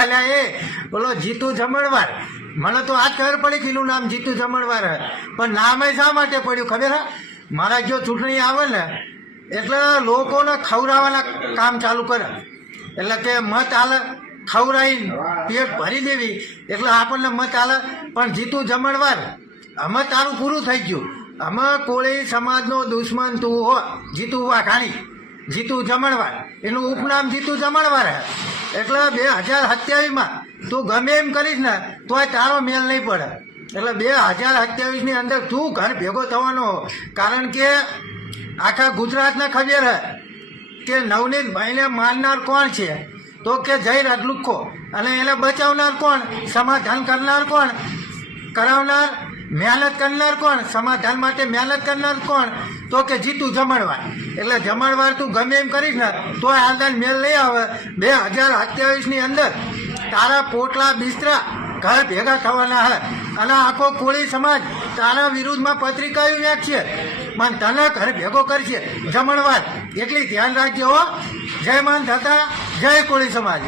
અલ્યા એ બોલો જીતુ જમણવાર, મને તો આજ ખબર પડી કે એનું નામ જીતુ જમણવાર હે, પણ નામ શા માટે પડ્યું ખબર હે? મારા જો ચૂંટણી આવે ને એટલે લોકોને ખવડાવવાના કામ ચાલુ કરે, એટલે કે મત આલે ખવડાવી પેટ ભરી દેવી એટલે આપણને મત આલે. પણ જીતુ જમણવાર અમે તારું પૂરું થઈ ગયું. અમે કોળી સમાજનો દુશ્મન તું હો, જીતુ વાઘાણી, જીતુ જમણવાર, એનું ઉપનામ જીતુ જમણવાર હે. એટલે 2027માં તું ગમે એમ કરીશ ને તોય તારો મેલ નહીં પડે. એટલે 2027ની અંદર તું ઘર ભેગો થવાનો, કારણ કે આખા ગુજરાતને ખબર હે કે નવનીતભાઈને મારનાર કોણ છે, તો કે જય રાજલુખો, અને એને બચાવનાર કોણ, સમાધાન કરનાર કોણ, કરાવનાર મહેનત કરનાર કોણ, સમાધાન માટે મહેનત કરનાર કોણ, તો કે જીતુ જમણવાર. એટલે જમણવાર તું ગમે એમ કરીશ ને તો આગળ મેલ નહીં આવે. 2027ની અંદર તારા પોટલા બિસ્તરા ઘર ભેગા થવાના હે, અને આખો કોળી સમાજ તારા વિરુદ્ધમાં પત્રિકાઓ વેચશે, પણ તને ઘર ભેગો કરશે જમણવાર. એટલી ધ્યાન રાખજો હો. જય માન થતા, જય કોળી સમાજ.